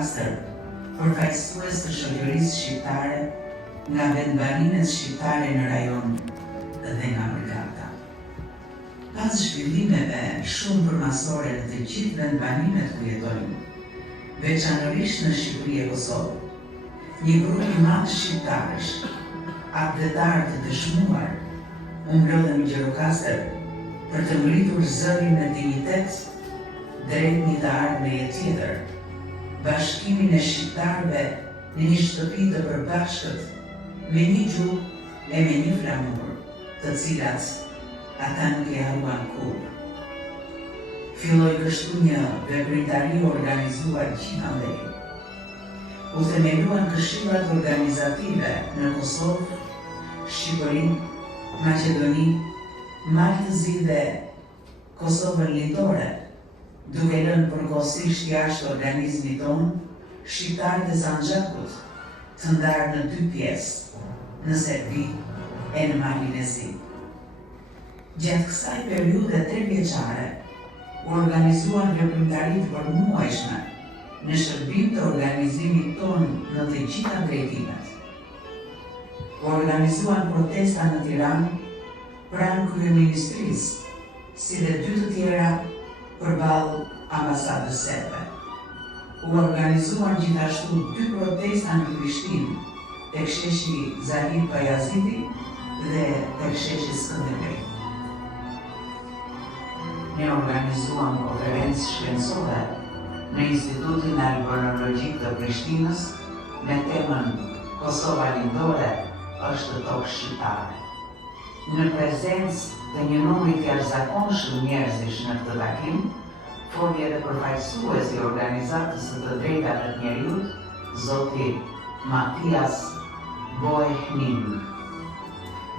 Gjirokastër, përfaqësues të shoqërisë shqiptare nga vendbanimet shqiptare në rajon dhe nga brigata. Pas zhvillimeve shumë përmasore në të gjithë vendbanimet ku jetojnë, veçanërisht në Shqipëri e Kosovë, një grup i madh shqiptarësh, atletarë të dëshmuar, u mblodhen në Gjirokastër për të ngritur zërin në dinjitet drejt një të ardhmeje tjetër, bashkimin e shqiptarëve në një shtëpi të përbashkët me një gjuhë e me një flamur, të cilat ata nuk e haruan kurrë. Filloi kështu një veprimtari organizuar gjithandej. U themeluan këshillat organizative në Kosovë, Shqipëri, Maqedoni, Maltëzi dhe Kosovën Lindore, duke lënë përkohësisht jashtë organizmit tonë shqiptarët e Sanxhakut, të ndarë në 2 pjesë, në Serbi e në Malin e Zi. Gjatë kësaj periudhe 3 vjeçare, u organizuan veprimtari të përmuajshme në shërbim të organizimit tonë në të gjitha drejtimet. U organizuan protesta në Tiranë pranë kryeministrisë, si dhe 2 të tjera përballë ambasadës serbe. U organizuan gjithashtu 2 protesta në Prishtinë, tek sheshi Zahir Pajazidi dhe tek sheshi Skënderbej. Ne organizuam konferencë shkencore në Institutin Albanologjik të Prishtinës me temën Kosova Lindore është tokë shqiptare. Në prezencë të një numri të jashtëzakonshëm njerëzish në këtë takim, foli edhe përfaqësuesi i organizatës së të drejtave të njerëzit, zoti Matias Boehning.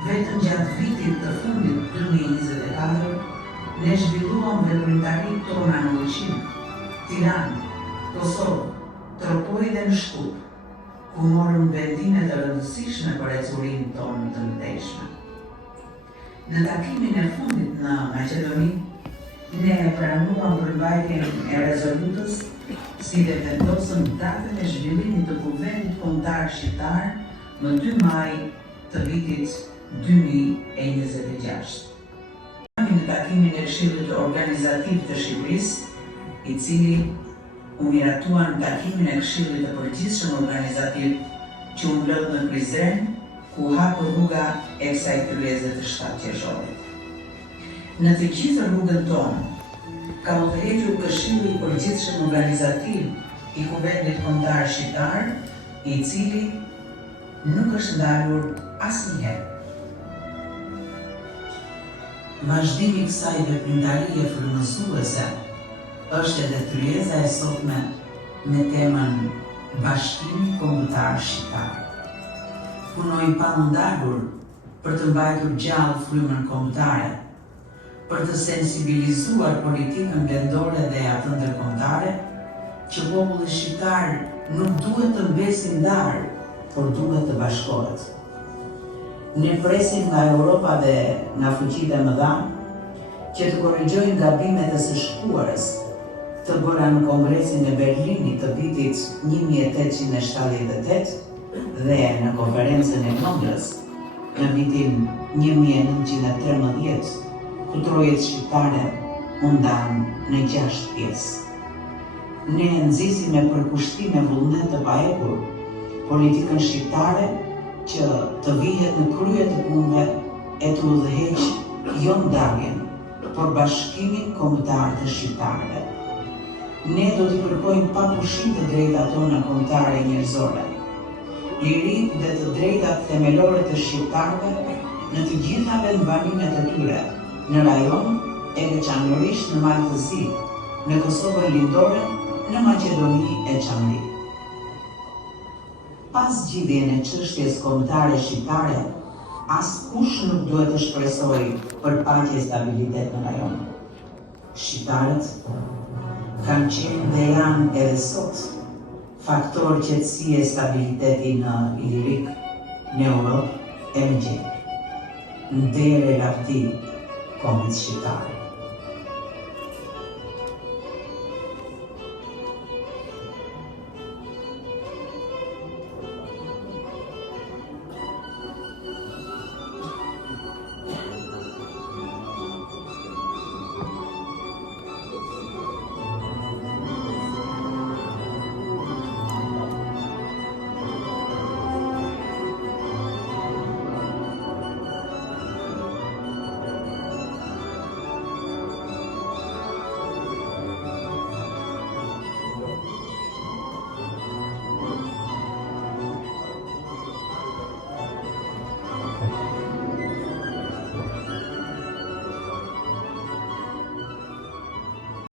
Vetëm gjatë vitit të fundit 2024, ne zhvilluam veprimtaritë tona në Ulqin, Tiranë, Kosovë, Tropoj dhe në Shkup, ku morëm vendime të rëndësishme për ecurinë tonë të mëtejshme. Në takimin e fundit në Maqedoni, ne e pranuam përmbajtjen e rezolutës, si dhe vendosëm datën e zhvillimit të Kuvendit Kombëtar Shqiptar në 2 maj të vitit 2026. Në takimin e Këshillit Organizativ të Shqipërisë, i cili u miratuan takimin e Këshillit të Përgjithshëm Organizativ që u mblodh në Prizren, ku hapë rruga e kësaj kryeze të 7 qershorit. Në të gjithë rrugën tonë, ka udhëhequr Këshilli i Përgjithshëm Organizativ i Kuvendit Kombëtar Shqiptar, i cili nuk është ndalur asnjëherë. Vazhdimi i kësaj veprimtarie frymëzuese është edhe kryeza e sotme me temën Bashkimi Kombëtar Shqiptar. Punojmë pa ndalur për të mbajtur gjallë frymën kombëtare, për të sensibilizuar politikën vendore dhe atë ndërkombëtare, që populli shqiptar nuk duhet të mbesi ndarë, por duhet të bashkohet. Ne presim nga Europa dhe nga fuqitë e mëdha që të korrigjojnë gabimet e së shkuarës të bëra në Kongresin e Berlinit të vitit 1878 dhe në konferencën e Londrës në vitin 1913, ku trojet shqiptare u ndanë në 6 pjesë. Ne nxisim me përkushtim e vullnet të paekur politikën shqiptare që të vihet në krye të punëve e të udhëheqë jo ndarjen, por bashkimin kombëtar të shqiptarëve. Ne do t'i kërkojmë pa pushim të drejtat tona kombëtare njerëzore, lirinë dhe të drejtat themelore të shqiptarëve në të gjitha vendbanimet e tyre, në rajon e veçanërisht në Maltëzi, në Kosovën Lindore, në Maqedoni e Çamli. Pas zgjidhjen e çështjes kombëtare shqiptare, askush nuk duhet të shpresojë për paqe e stabilitet në rajon. Shqiptarët kanë qenë dhe janë edhe sot faktor qetësie e stabiliteti në Ilirik, në Europë e në Gjerë. Ndere lavdi kombit shqiptar.